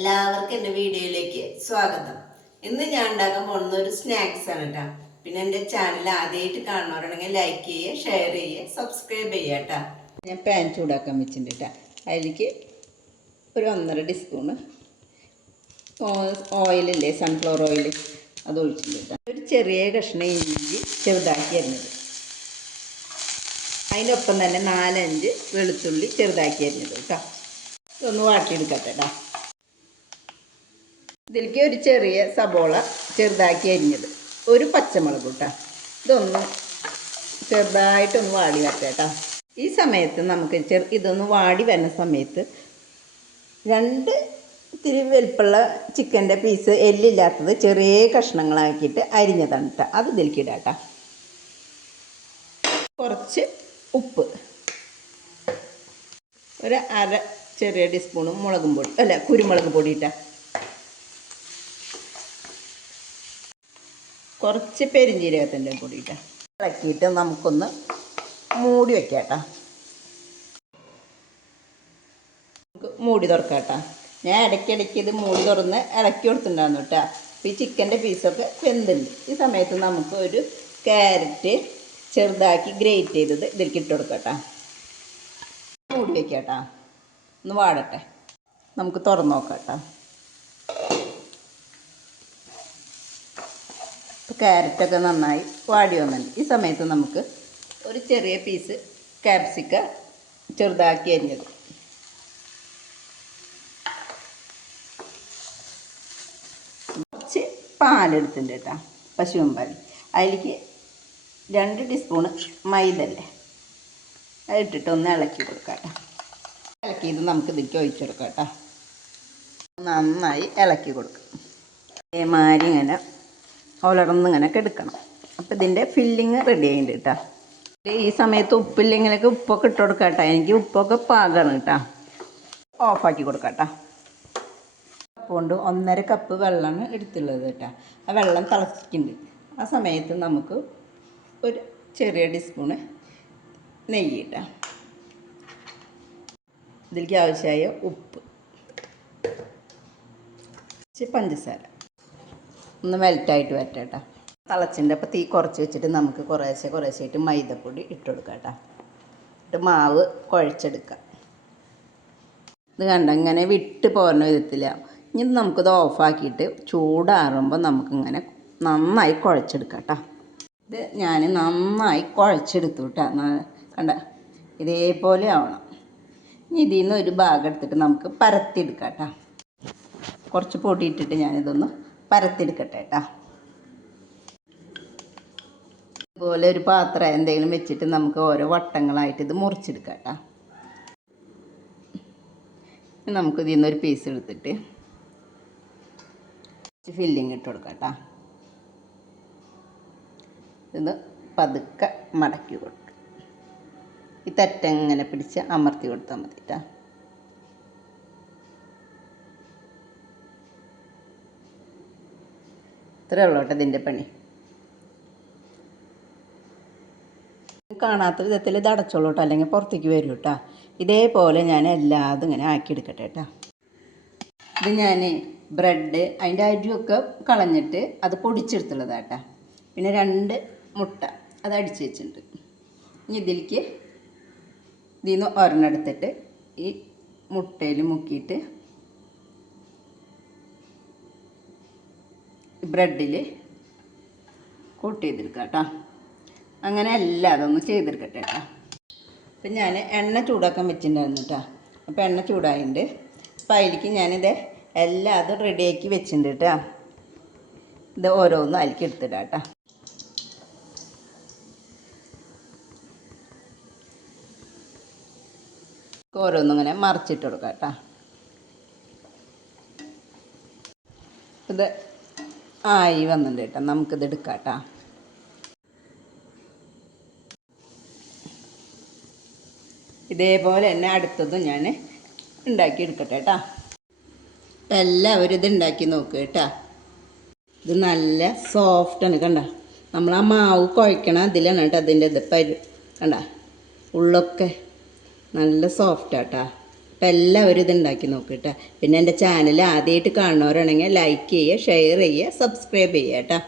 എല്ലാവർക്കും എൻ്റെ വീഡിയോയിലേക്ക് സ്വാഗതം. ഇന്ന് ഞാൻ ഉണ്ടാക്കാൻ പോകുന്ന ഒരു സ്നാക്സ് ആണ് കേട്ടോ. പിന്നെ എൻ്റെ ചാനൽ ആദ്യമായിട്ട് കാണുന്നവരാണെങ്കിൽ ലൈക്ക് ചെയ്യുക, ഷെയർ ചെയ്യുക, സബ്സ്ക്രൈബ് ചെയ്യുക കേട്ടോ. ഞാൻ പാൻ ചൂടാക്കാൻ വെച്ചിട്ടുണ്ട് കേട്ടോ. അതിലേക്ക് ഒരു 1.5 ടീസ്പൂണ് ഓയിലില്ലേ, സൺഫ്ലവർ ഓയിൽ, അത് ഒഴിച്ചിട്ടുണ്ട് കേട്ടോ. ഒരു ചെറിയ കഷ്ണം ഇഞ്ചി ചെറുതാക്കി അരിഞ്ഞത്, അതിനൊപ്പം തന്നെ 4-5 വെളുത്തുള്ളി ചെറുതാക്കി അരിഞ്ഞത് കേട്ടോ. ഇതൊന്ന് വാട്ടിയെടുക്കട്ടെ കേട്ടോ. ഇതിലേക്ക് ഒരു ചെറിയ സബോള ചെറുതാക്കി അരിഞ്ഞത്, ഒരു പച്ചമുളക് കേട്ടോ. ഇതൊന്ന് ചെറുതായിട്ടൊന്ന് വാടി വരട്ടെ കേട്ടോ. ഈ സമയത്ത് നമുക്ക് ഇതൊന്ന് വാടി വരുന്ന സമയത്ത് 2 ഇത്തിരി വലുപ്പമുള്ള ചിക്കൻ്റെ പീസ്, എല്ലില്ലാത്തത് ചെറിയ കഷ്ണങ്ങളാക്കിയിട്ട് അരിഞ്ഞതാണ് കേട്ടോ. അത് ഇതിലേക്ക് ഇടാം കേട്ടോ. കുറച്ച് ഉപ്പ്, ഒരു 1/2 ചെറിയ ടീസ്പൂണ് കുരുമുളക് പൊടി ഇട്ടാൽ, കുറച്ച് പെരിഞ്ജീരകത്തിൻ്റെ പൊടി ഇട്ടാൽ ഇളക്കിയിട്ട് നമുക്കൊന്ന് മൂടി വയ്ക്കാം കേട്ടോ. നമുക്ക് മൂടി തുറക്കാം കേട്ടോ. ഞാൻ ഇടയ്ക്കിടയ്ക്ക് ഇത് മൂടി തുറന്ന് ഇളക്കി കൊടുത്തിട്ടുണ്ടായിരുന്നു കേട്ടോ. അപ്പോൾ ഈ ചിക്കൻ്റെ പീസൊക്കെ വെന്തുണ്ട്. ഈ സമയത്ത് നമുക്ക് ഒരു ക്യാരറ്റ് ചെറുതാക്കി ഗ്രേറ്റ് ചെയ്തത് ഇതിലേക്ക് ഇട്ട് കൊടുക്കാം കേട്ടോ. മൂടി വയ്ക്കാം കേട്ടോ, ഒന്ന് വാടട്ടെ. നമുക്ക് തുറന്ന് നോക്കാം കേട്ടോ. ക്യാരറ്റൊക്കെ നന്നായി വാടി വന്നിട്ടുണ്ട്. ഈ സമയത്ത് നമുക്ക് ഒരു ചെറിയ പീസ് ക്യാപ്സിക്ക ചെറുതാക്കി അരിഞ്ഞത്, കുറച്ച് പാലെടുത്തിട്ടുണ്ട് കേട്ടോ, പശുവിൻ പാൽ. അതിലേക്ക് 2 ടീസ്പൂണ് മൈദല്ലേ, അതിട്ടിട്ട് ഒന്ന് ഇളക്കി കൊടുക്കാം കേട്ടോ. ഇളക്കിയത് നമുക്ക് ഇതിലേക്ക് ഒഴിച്ചെടുക്കാം കേട്ടോ. നന്നായി ഇളക്കി കൊടുക്കാം. അതേമാതിരി ഇങ്ങനെ ഉലർന്നിങ്ങനെ എടുക്കണം. അപ്പോൾ ഇതിൻ്റെ ഫില്ലിങ് റെഡി ആയിട്ടുണ്ട് കേട്ടോ. ഈ സമയത്ത് ഉപ്പില്ലെങ്കിലൊക്കെ ഉപ്പൊക്കെ ഇട്ട് കൊടുക്കാം കേട്ടോ. എനിക്ക് ഉപ്പൊക്കെ പാകമാണ് കേട്ടോ. ഓഫാക്കി കൊടുക്കാം കേട്ടോ. കൊണ്ട് 1.5 കപ്പ് വെള്ളമാണ് എടുത്തുള്ളത് കേട്ടോ. ആ വെള്ളം തിളച്ചിട്ടുണ്ട്. ആ സമയത്ത് നമുക്ക് ഒരു ചെറിയ ടീസ്പൂണ് നെയ്യ് ഇട്ടാം. ഇതിലേക്ക് ആവശ്യമായ ഉപ്പ്, പഞ്ചസാര ഒന്ന് മെൽറ്റായിട്ട് വരട്ടെ കേട്ടോ. തിളച്ചിൻ്റെ അപ്പോൾ തീ കുറച്ച് വെച്ചിട്ട് നമുക്ക് കുറേശ്ശായിട്ട് മൈദപ്പൊടി ഇട്ട് കൊടുക്കാം കേട്ടോ. എന്നിട്ട് മാവ് കുഴച്ചെടുക്കാം. ഇത് കണ്ട ഇങ്ങനെ വിട്ട് പോരുന്ന വിധത്തിലാണ്. ഇനി നമുക്കിത് ഓഫാക്കിയിട്ട് ചൂടാറുമ്പോൾ നമുക്കിങ്ങനെ നന്നായി കുഴച്ചെടുക്കാം കേട്ടോ. ഇത് ഞാൻ നന്നായി കുഴച്ചെടുത്തു കേട്ടോ. കണ്ട ഇതേപോലെ ആവണം. ഇനി ഇതിൽ നിന്ന് ഒരു ഭാഗം എടുത്തിട്ട് നമുക്ക് പരത്തിയെടുക്കാം കേട്ടോ. കുറച്ച് പൊടി ഇട്ടിട്ട് ഞാനിതൊന്ന് പരത്തിയെടുക്കട്ടെ കേട്ടോ. ഇതുപോലെ ഒരു പാത്രം എന്തെങ്കിലും വെച്ചിട്ട് നമുക്ക് ഓരോ വട്ടങ്ങളായിട്ട് ഇത് മുറിച്ചെടുക്കാം കേട്ടോ. നമുക്ക് ഇതിൽ നിന്നൊരു പീസ് എടുത്തിട്ട് ഫില്ലിങ് ഇട്ട് കൊടുക്കാം കേട്ടോ. ഇത് പതുക്കെ മടക്കി കൊടുക്കും. ഈ തറ്റങ്ങനെ പിടിച്ച് അമർത്തി കൊടുത്താൽ മതി കേട്ടോ. ഇത്രയേ ഉള്ളൂ കേട്ടോ ഇതിൻ്റെ പണി. കാണാത്ത വിധത്തിൽ ഇത് അടച്ചോളൂ കേട്ടോ, അല്ലെങ്കിൽ പുറത്തേക്ക് വരും കേട്ടോ. ഇതേപോലെ ഞാൻ എല്ലാതും ഇങ്ങനെ ആക്കിയെടുക്കട്ടെ കേട്ടോ. ഇത് ഞാൻ ബ്രെഡ് അതിൻ്റെ അരിയൊക്കെ കളഞ്ഞിട്ട് അത് പൊടിച്ചെടുത്തുള്ളതാണ് കേട്ടോ. പിന്നെ 2 മുട്ട അത് അടിച്ച് വെച്ചിട്ടുണ്ട്. ഇനി ഇതിലേക്ക് ഇതിൽ നിന്ന് ഒരെണ്ണെടുത്തിട്ട് ഈ മുട്ടയിൽ മുക്കിയിട്ട് ബ്രെഡിൽ കൂട്ടി ചെയ്തെടുക്കാം കേട്ടോ. അങ്ങനെ എല്ലാതും ഒന്ന് ചെയ്തെടുക്കട്ടെ കേട്ടോ. അപ്പം ഞാൻ എണ്ണ ചൂടാക്കാൻ വെച്ചിട്ടുണ്ടായിരുന്നു കേട്ടോ. അപ്പോൾ എണ്ണ ചൂടായിട്ടുണ്ട്. അപ്പോൾ അതിലേക്ക് ഞാനിത് എല്ലാതും റെഡിയാക്കി വെച്ചിട്ടുണ്ട് കേട്ടോ. ഇത് ഓരോന്നും അതിലേക്ക് എടുത്തിടാം കേട്ടോ. ഓരോന്നും ഇങ്ങനെ മറിച്ചിട്ട് കൊടുക്കാം കേട്ടോ. ഇത് ആയി വന്നിട്ടുണ്ട് കേട്ടോ. നമുക്കിത് എടുക്കാം കേട്ടോ. ഇതേപോലെ തന്നെ അടുത്തതും ഞാൻ ഉണ്ടാക്കി എടുക്കട്ടെ കേട്ടോ. എല്ലാവരും ഇത് ഉണ്ടാക്കി നോക്കുക കേട്ടോ. ഇത് നല്ല സോഫ്റ്റാണ്. കണ്ട നമ്മൾ ആ മാവ് കുഴക്കണം അതിലാണ് കേട്ടോ അതിൻ്റെ ഇത് കണ്ട ഉള്ളൊക്കെ നല്ല സോഫ്റ്റാട്ടാ. അപ്പോൾ എല്ലാവരും ഇത് ഉണ്ടാക്കി നോക്കുക കേട്ടോ. പിന്നെ എൻ്റെ ചാനൽ ആദ്യമായിട്ട് കാണുന്നവരാണെങ്കിൽ ലൈക്ക് ചെയ്യുക, ഷെയർ ചെയ്യുക, സബ്സ്ക്രൈബ് ചെയ്യുക കേട്ടോ.